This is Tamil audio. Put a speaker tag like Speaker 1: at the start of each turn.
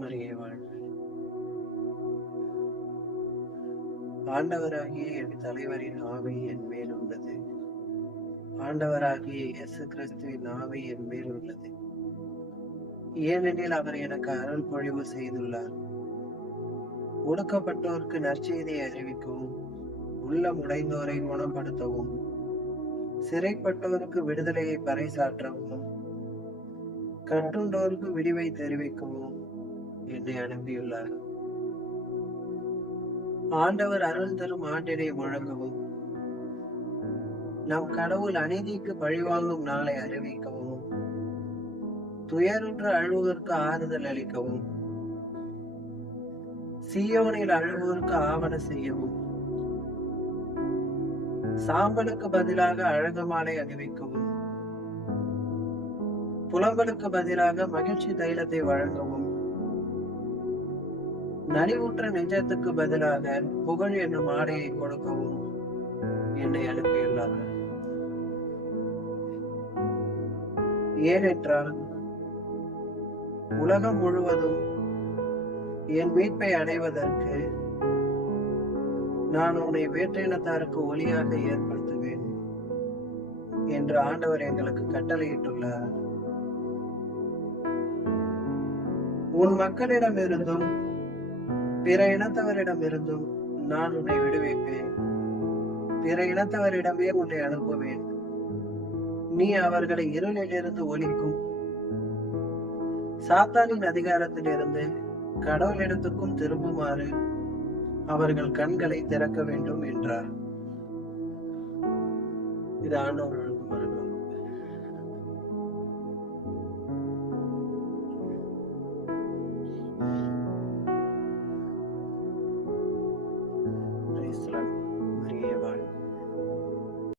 Speaker 1: மரியே வாழ்க ஆண்டவராகிய என் தலைவரின் ஆவி என் மேல் உள்ளது. ஆண்டவராகிய இயேசு கிறிஸ்துவின் ஆவி என் மேல் உள்ளது. ஏனெனில் அவர் எனக்கு அருள் பொழிவு செய்துள்ளார். ஒடுக்கப்பட்டோருக்கு நற்செய்தியை அறிவிக்கவும் உள்ள முடைந்தோரை குணப்படுத்தவும் சிறைப்பட்டோருக்கு விடுதலையை பறைசாற்றவும் கட்டுண்டோருக்கு விடிவை தெரிவிக்கவும் என்னை அனுப்பியுள்ளார். ஆண்டவர் அருள் தரும் ஆண்டினை முழங்கவும் நம் கடவுள் அநீதிக்கு பழிவாங்கும் நாளை அறிவிக்கவும் துயருற்று அழுவோருக்கு ஆறுதல் அளிக்கவும் சீயோனில் அழுவோருக்கு ஆவண செய்யவும் சாம்பலுக்கு பதிலாக அழகமாலை அணிவிக்கவும் புலம்பலுக்கு பதிலாக மகிழ்ச்சி தைலத்தை வழங்கவும். நலிவுற்ற நெஞ்சத்துக்கு பதிலாக புகழ் என்னும் ஆடையை கொடுக்கவும் என்னை அனுப்பியுள்ளார்கள். ஏனென்றால் உலகம் முழுவதும் என் மீட்பை அடைவதற்கு நான் உன்னை வேற்றினத்தாருக்கு ஒளியாக ஏற்படுத்துவேன் என்று ஆண்டவர் எங்களுக்கு கட்டளையிட்டுள்ளார். உன் மக்களிடமிருந்தும் பிற இனத்தவரிடமிருந்தும் நான் உன்னை விடுவிப்பேன். பிற இனத்தவரிடமே உன்னை அனுப்புவேன். நீ அவர்களை இருளிலிருந்து ஒழிக்கும். சாத்தானின் அதிகாரத்திலிருந்து கடவுளிடத்துக்கும் திரும்புமாறு அவர்கள் கண்களை திறக்க வேண்டும் என்றார். இது ஆண்டவர்களுக்கு Geber.